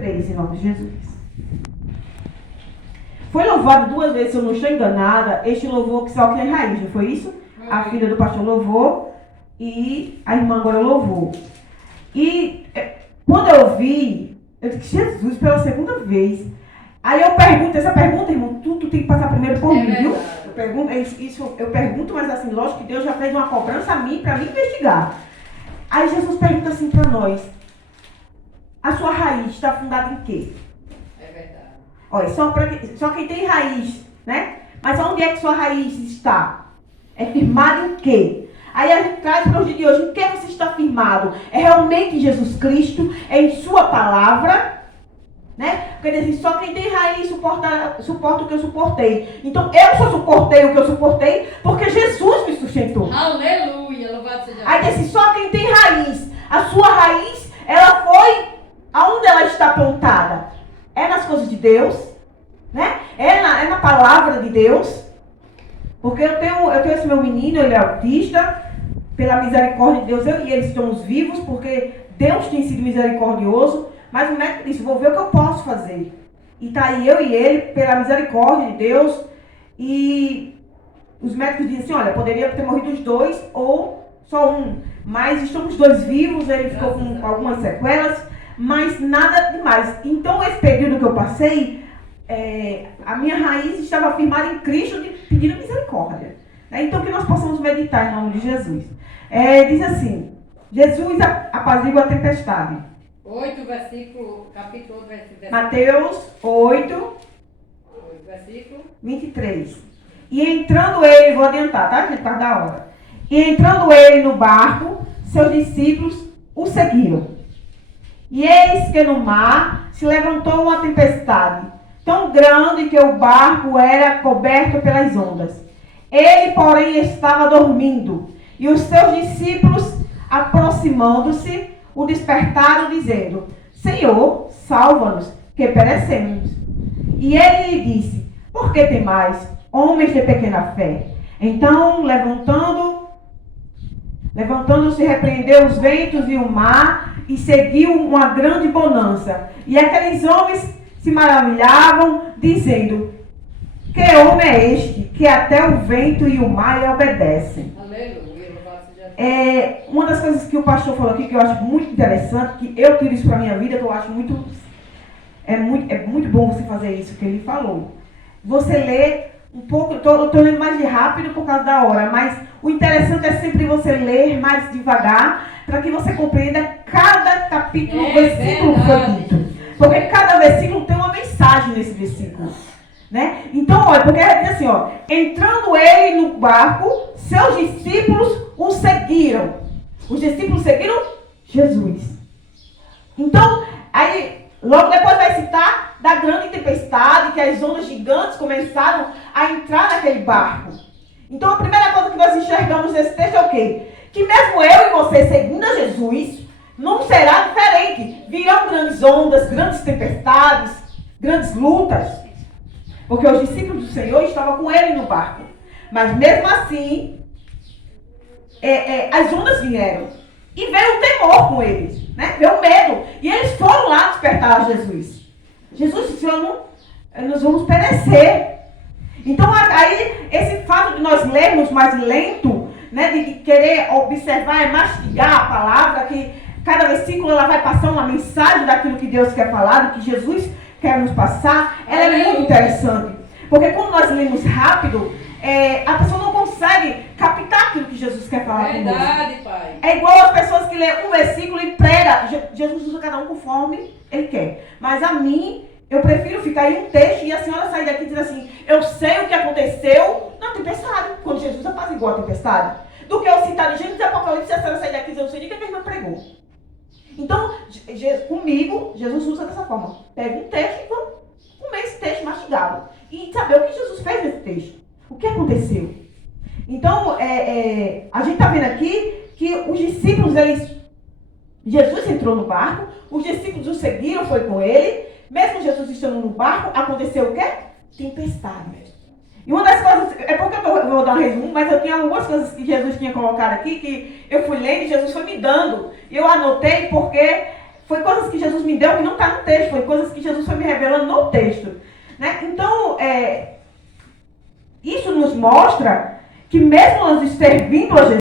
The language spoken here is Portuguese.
23, em nome de Jesus. Foi louvado 2 vezes, se eu não estou enganada, este louvor que só que é raiz, não foi isso? A filha do pastor louvou e a irmã agora louvou. E quando eu vi, eu disse, Jesus, pela segunda vez. Aí eu pergunto, essa pergunta, irmão, tu tem que passar primeiro por mim, viu? Eu pergunto, mas assim, lógico que Deus já fez uma cobrança a mim, para me investigar. Aí Jesus pergunta assim para nós, a sua raiz está fundada em quê? É verdade. Olha, só quem tem raiz, né? Mas onde é que sua raiz está? É firmado em quê? Aí a gente traz para o dia de hoje, em que você está firmado? É realmente em Jesus Cristo? É em sua palavra? Né? Porque diz assim, só quem tem raiz suporta o que eu suportei. Então eu só suportei o que eu suportei porque Jesus me sustentou. Aleluia, louvado seja Deus. Aí diz assim, só quem tem raiz. A sua raiz, ela foi aonde ela está plantada? É nas coisas de Deus, né? É na palavra de Deus. Porque eu tenho esse meu menino, ele é autista. Pela misericórdia de Deus, eu e ele estamos vivos, porque Deus tem sido misericordioso. Mas o médico disse, vou ver o que eu posso fazer. E está aí eu e ele, pela misericórdia de Deus. E os médicos dizem assim, olha, poderia ter morrido os dois ou só um. Mas estamos dois vivos, ele ficou com algumas sequelas, mas nada demais. Então, esse período que eu passei, a minha raiz estava firmada em Cristo, pedindo misericórdia. Então, que nós possamos meditar em nome de Jesus. Diz assim, Jesus apazigua a tempestade. 8, capítulo 8, versículo. Mateus 8, versículo 23. E entrando ele, vou adiantar, tá, gente, para dar hora. E entrando ele no barco, seus discípulos o seguiram. E eis que no mar se levantou uma tempestade, tão grande que o barco era coberto pelas ondas. Ele, porém, estava dormindo. E os seus discípulos, aproximando-se, o despertaram, dizendo, Senhor, salva-nos, que perecemos. E ele lhe disse, por que temais, homens de pequena fé? Então, levantando-se, repreendeu os ventos e o mar, e seguiu uma grande bonança. E aqueles homens se maravilhavam, dizendo, que homem é este, que até o vento e o mar lhe obedecem? Aleluia. Uma das coisas que o pastor falou aqui, que eu acho muito interessante, que eu tiro isso para a minha vida, que eu acho muito... É muito bom você fazer isso que ele falou. Você lê um pouco, eu estou lendo mais de rápido por causa da hora, mas o interessante é sempre você ler mais devagar, para que você compreenda cada capítulo, versículo que foi dito. Porque cada versículo tem uma mensagem nesse versículo. Né? Então, olha, porque ele diz assim, ó, entrando ele no barco, seus discípulos o seguiram. Os discípulos seguiram Jesus. Então, aí, logo depois vai citar da grande tempestade, que as ondas gigantes começaram a entrar naquele barco. Então, a primeira coisa que nós enxergamos nesse texto é o quê? Que mesmo eu e você, seguindo a Jesus, não será diferente. Virão grandes ondas, grandes tempestades, grandes lutas. Porque os discípulos do Senhor estavam com ele no barco. Mas mesmo assim, as ondas vieram. E veio o temor com eles. Né? Veio o medo. E eles foram lá despertar a Jesus. Jesus disse, nós vamos perecer. Então aí, esse fato de nós lermos mais lento, né, de querer observar e mastigar a palavra, que cada versículo ela vai passar uma mensagem daquilo que Deus quer falar, do que Jesus quer nos passar, ela é muito interessante. Porque quando nós lemos rápido, a pessoa não consegue captar aquilo que Jesus quer falar conosco. Verdade, pai. É igual as pessoas que lêem um versículo e prega. Jesus usa cada um conforme ele quer. Mas a mim, eu prefiro ficar em um texto e a senhora sair daqui e dizer assim, eu sei o que aconteceu na tempestade, quando Jesus apaziguou a tempestade, do que eu citar em Gênesis e Apocalipse e a senhora sair daqui e dizer, eu sei nem o que a irmã pregou. Então, comigo, Jesus usa dessa forma. Pega um texto e vamos comer esse texto mastigado. E saber o que Jesus fez nesse texto. O que aconteceu. Então, a gente está vendo aqui que os discípulos, Jesus entrou no barco, os discípulos o seguiram, foi com ele. Mesmo Jesus estando no barco, aconteceu o quê? Tempestade. E uma das coisas, é porque eu vou dar um resumo, mas eu tinha algumas coisas que Jesus tinha colocado aqui, que eu fui lendo e Jesus foi me dando. E eu anotei porque foi coisas que Jesus me deu que não está no texto, foi coisas que Jesus foi me revelando no texto. Né? Então, isso nos mostra que mesmo nós servindo a Jesus,